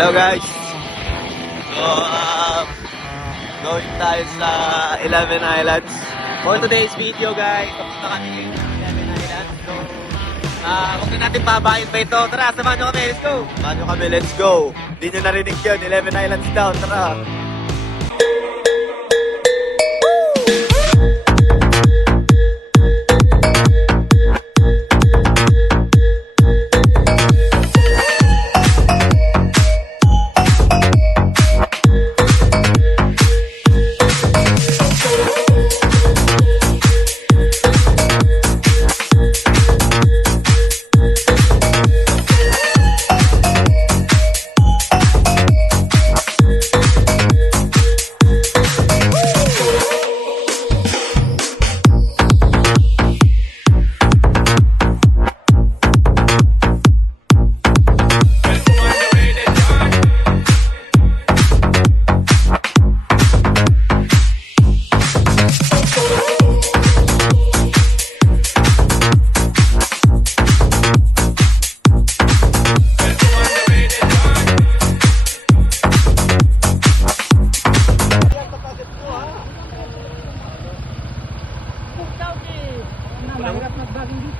Hello guys! So, going tayo sa 11 Islands. For today's video guys, papunta kami sa 11 Islands. So, huwag na natin pabayin pa ito. Tara, samahan nyo kami, let's go! Samahan nyo kami, let's go! Hindi nyo narinig yun, 11 Islands down, tara!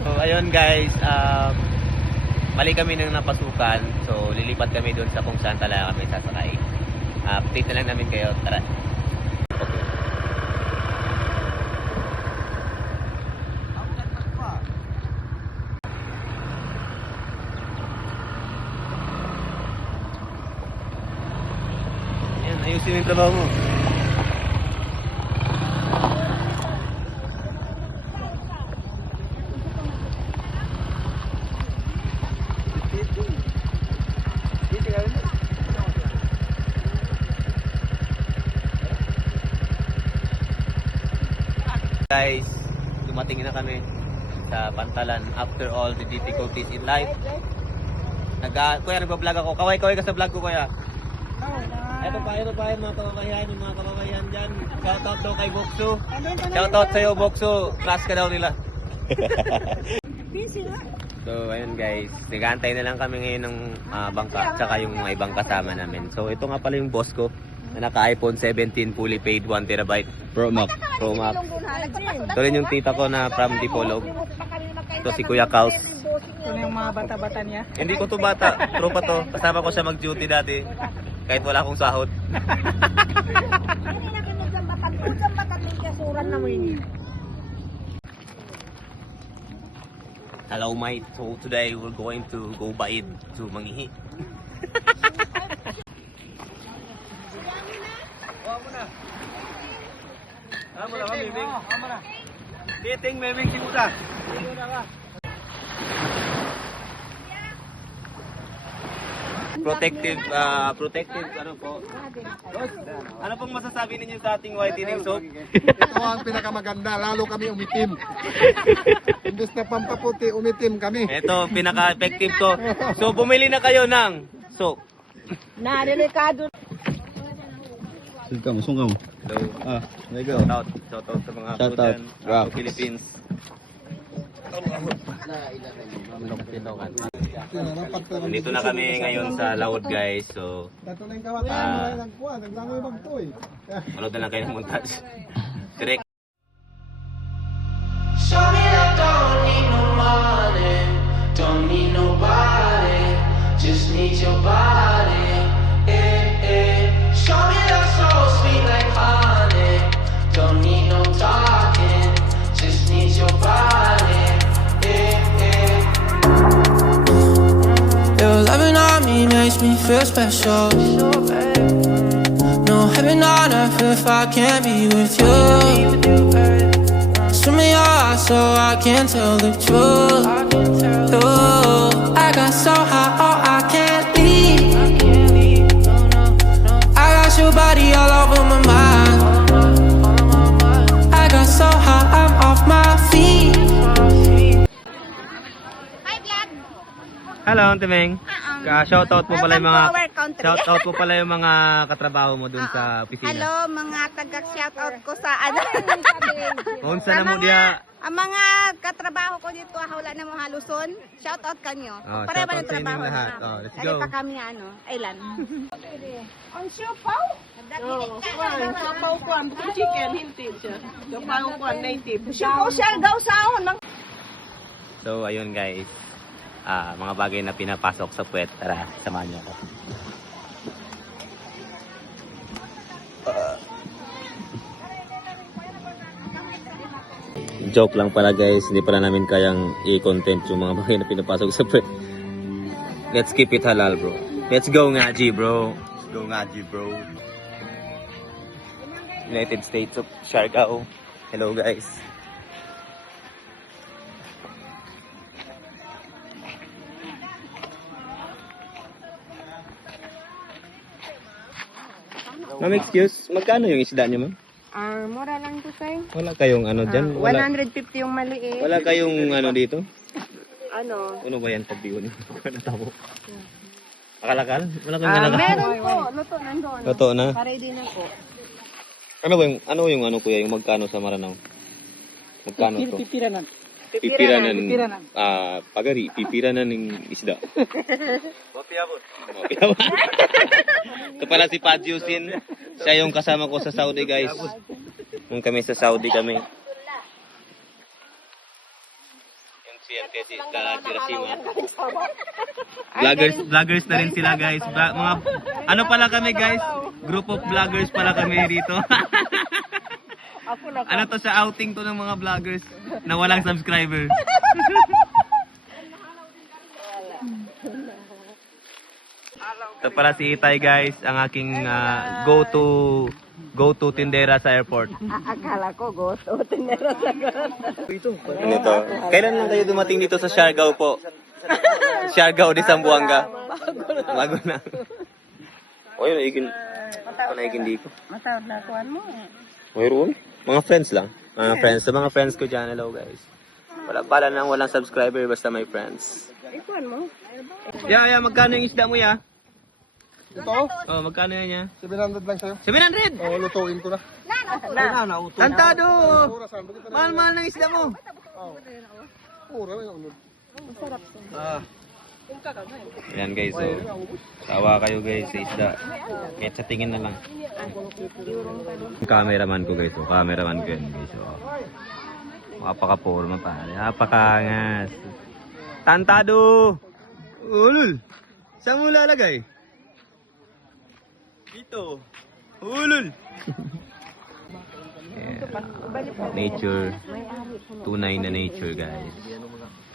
So ayun guys, mali kami nang napasukan. So lilipat kami doon sa kung saan talaga kami sasakay. Update na lang namin kayo. Tara. Ayan, ayusin yung trabaho mo. Guys, dumating na kami sa Pantalan after all the difficulties in life. Kuya, nagpa-vlog ako. Kaway-kaway ka sa vlog ko, kuya. Ito pa yung mga kababayan dyan. Shoutout daw kay Bokso. Shoutout sa'yo, Bokso. Class ka daw nila. So, ayun guys. Nag-aantay na lang kami ngayon ng bangka. Tsaka yung mga ibang kasama namin. So, ito nga pala yung boss ko. Na naka-iPhone 17 fully paid 1TB Pro Max. Ito rin yung tita ko na from Dipolog. Ito si Kuya Kaus. Ito na yung mga bata-bata niya. Hindi ko to bata, tropa to. Kasama ko siya mag-duty dati. Kahit wala akong sahod. Hello mate, so today we're going to go Baid to Mangihi. Dating memeng si Muda. Protective ano po? Ano pong masasabi ninyo sa ating whitening soap? Ito ang pinakamaganda, lalo kami umitim. Imbes na pampaputi, umitim kami. Ito, pinaka-effective to. So, bumili na kayo ng soap. Na, delikado. Sungkam, sungkam. So, there you go. Shoutout sa mga Shoutout, Pudan, Rock. Philippines. Dito na kami ngayon sa Laod guys. So, manood na lang kayo ng montage. Direct. Show me that don't need no money, don't need nobody, just need your body. Show me that soul sweet like honey, don't need no talking, just need your body. Your loving on me makes me feel special. No heaven on earth if I can't be with you. Swim in your eyes so I can tell the truth. Ooh, I got so high, oh I can't leave. I got your body all over my mind. I got so high, I'm off my feet. Hello, Timeng. Shoutout mo pala yung mga katrabaho mo dun sa opisina. Hello, mga taga-shoutout ko sa ano. Unsa na mo diya Ang mga katrabaho ko dito, wala na mga haluson. Shout out kanyo. Oh, Pareho shout ba out ng sa inyong trabaho lahat. na? Oh, let's Dali go. pa kami ilan. Ang siyapaw. Siyapaw ko ang chicken, hindi siya. Siyapaw ko ang native. Siyapaw siya daw sahon. So, ayun guys. Mga bagay na pinapasok sa puwet. Tara, samahan niyo ako. Joke lang pala guys. Hindi pala namin kayang i-content yung mga bagay na pinapasok sa puwet. Let's keep it halal, bro. Let's go Ngaji, bro. Let's go Ngaji, bro. United States of Siargao. Hello guys. Ma'am, excuse, magkano yung isda niyo, ma'am? Mura lang to sir. Wala kayong ano dyan? Wala, 150 yung maliit. wala kayong ano dito? Ano? Ano ba yan pag yun? Natabo. Akalakal? Wala kang kalakal? Meron po. Luto nandun. Totoo na. Ready na po. Ano ba yung ano kuya, yung magkano sa Maranao? Magkano to? Pipiranan. Pipiranan. Pipiranan. Pagari, pipiranan ng isda. Mapiyabot. Ito pala si Pat Yusin. Siya yung kasama ko sa Saudi guys. Nung kami sa Saudi kami. Yung CNT si Chirasima. Vloggers na rin sila guys. Mga ano pala kami guys? Group of vloggers pala kami dito. Ano to sa outing to ng mga vloggers na walang subscriber. Ito pala si Itay guys, ang aking go to tindera sa airport. Akala ko goto. Tinero sa goto. Ano to? Kailan lang kayo dumating dito sa Siargao po? Siargao de Zamboanga. Bago na. O yun, naigin dito. Matawad na kuhan mo. Mayroon? Mga friends lang. Sa mga friends ko dyan, hello guys. Wala pala nang walang subscriber, basta may friends. Ikuhan mo. Yeah, magkano yung isda mo ya? Ito, Oh, magkano yan ya? 700 lang sa'yo. 700! Oo, lutuin ko na. Tantado! Mura saan? Bakit na? Mahal-mahal ng isda mo. Mura lang yung Yan guys, so tawa kayo guys sa isda. Kahit sa tingin na lang. Cameraman ko guys, cameraman ko yan guys. Napaka-porma pare, napaka-angas. Tantado! Ulul! Saan mo lalagay? Dito. Ulul! Nature. Tunay na nature guys.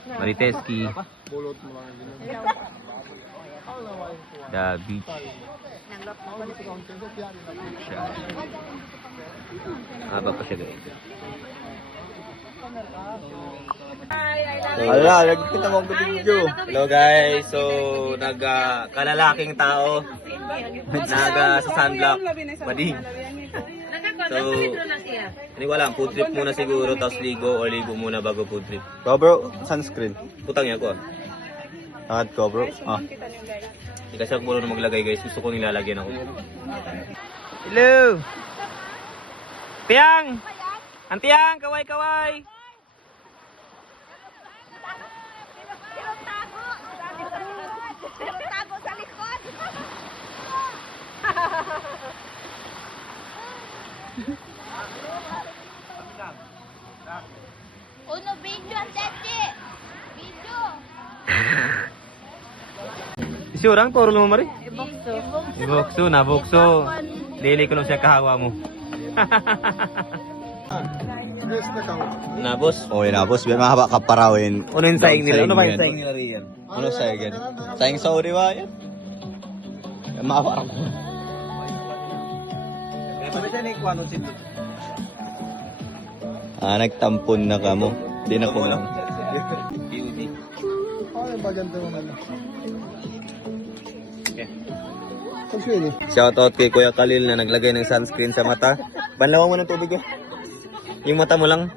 Mariteski. bulot mo lang. The beach. Haba pa siya guys. Hala, nagkita mo ang video. Hello guys, so kalalaking tao. Sa sunblock. Bading. So, hindi ko alam, food trip muna siguro, tapos ligo o ligo muna bago food trip. Bro, sunscreen. Putang niya ko. Angat ko, bro. Hindi kasi ako marunong maglagay guys, gusto ko nilalagyan ako. Hello! Tiang! Antiang, kaway-kaway! Tago sa likod. Uno video ang tete. Video. Si orang toro mo mari? Ibokso, nabokso. Dili ko lang siya kahawa mo. Yes, na ka. Nabos. Okay na, boss. May mahaba ka parawin. Ano yung saing nila? Ano ba yung saing nila riyan? Ano saing yan? Saing Saudi ba yan? Mahaba ako. Nagtampon na ka mo. Di na ko lang. Ay, baganda mo na. Pag-swing eh. Shoutout kay Kuya Khalil na naglagay ng sunscreen sa mata. Banlawan mo ng tubig eh. Yung mata mo lang.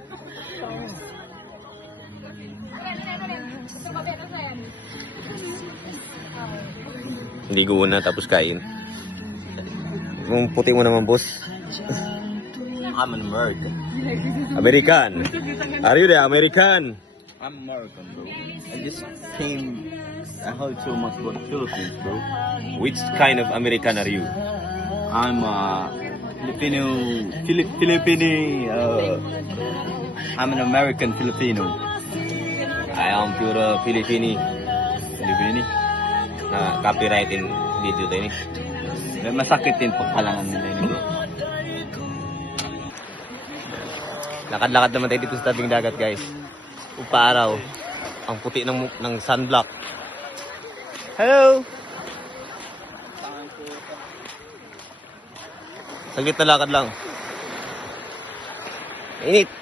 Ligo na tapos kain. Yung puti mo naman boss. I'm an American. American. Are you the American? I'm American, bro. I just came. I heard so much about the Philippines, bro. Which kind of American are you? I'm Filipino. I'm an American Filipino. I am pure Filipini. Filipino. Na copyright in video tayo ni. Masakit din pagkalangan nila yun, bro. Lakad-lakad naman tayo dito sa tabing dagat, guys. Upaaraw. Ang puti ng sunblock. Hello! Saglit na lakad lang. Init.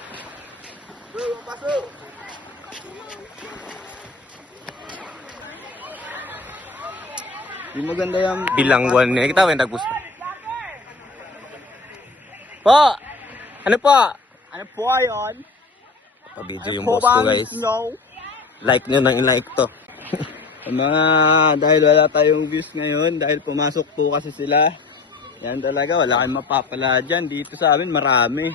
Di maganda yung... Bilangguan niya. Kita ba yung tagpusta? Po! Ano po? Ano po yun? Pa-video yung boss ko, guys. Like nyo nang i-like to. Mga, dahil wala tayong views ngayon, dahil pumasok po kasi sila. Yan talaga, wala kayong mapapala dyan. Dito sa amin, marami.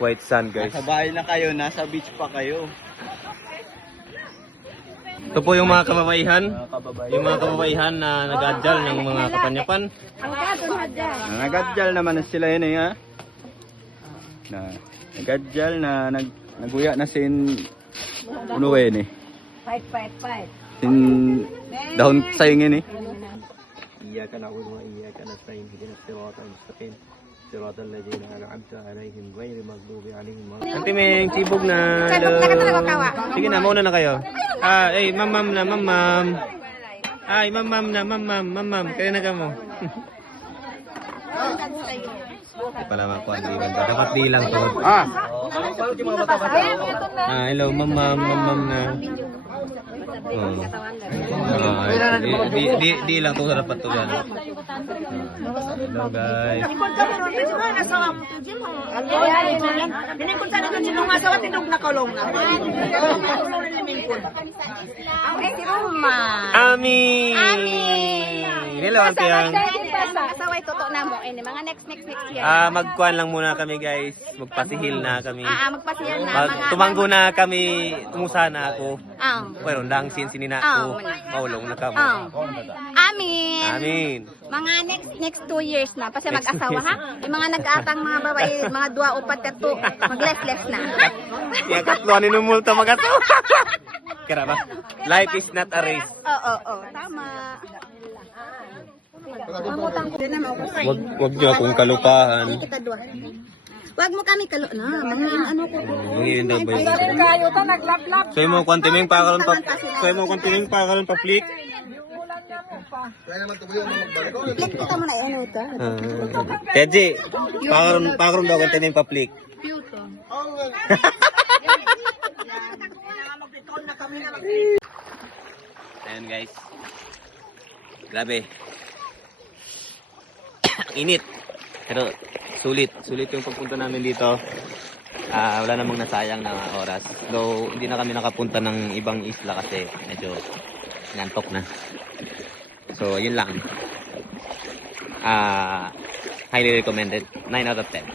White sand, guys. Nasa bahay na kayo, nasa beach pa kayo. Ito po yung mga kababaihan. Mga kababayan. Yung mga kababaihan na nag-adjal ng mga kapanyapan. Nagadyal naman na sila yun ha. Nagadyal na naguya na sin unuwen eh. Fight. Sin dahon sayingin eh. إياك نعبد وإياك نستعين اهدنا الصراط المستقيم صراط الذين أنعمت عليهم غير المغضوب عليهم ولا Ante Ming, tibog na. Sabog na ka talaga kawa. Sige na, mauna na kayo. Mamam na, mamam. Mamam na, mamam. Kaya na ka mo. Hindi pala makuha, di ba? Dapat di lang to. Hello, mamam na. Di lang to, dapat to yan. Hello guys. Ami! Hello, Auntie Yang. Kasaway totoo na mo. Mga next year. Magkuhan lang muna kami guys. Magpasihil na kami. Magpasiyal na. Tumanggo na kami. Tumusa na ako. Pero lang sinsin na ako. Wala. Maulong na kami. Amin. Amin. Mga next 2 years na. Kasi mag-asawa ha. Yung mga nag-aatang mga babae, mga 2 o 4, mag-less na. Yung katlo ni numulto magato. Kira ba? Life is not a race. Oo. Tama. Wag niyo akong kalupahan. Wag mo kami kalo na. Mga ano ko. Mangin daw ba yun? Kayo ta naglaplap. So mo kwantiming pakaron pa flick. Kaya naman tumayo na magbalik. Click kita mo na ano ito. Teji, pakaron daw kwantiming pa flick. Puto. Ayan guys. Grabe. Init. Pero sulit yung pagpunta namin dito. Wala namang nasayang na oras. Though hindi na kami nakapunta ng ibang isla kasi medyo ngantok na. So yun lang. Highly recommended. 9 out of 10.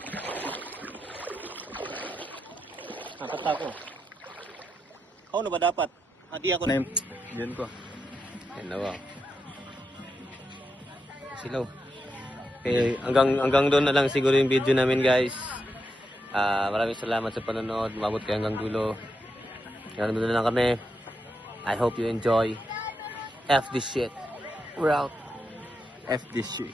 Dapat ako. Ano ba dapat? Di ako na Yan ko. Hello. Silaw. Okay, hanggang doon na lang siguro yung video namin guys. Maraming salamat sa panonood. Umabot kayo hanggang dulo. Hanggang doon na lang kami. I hope you enjoy. F this shit. We're out. F this shit.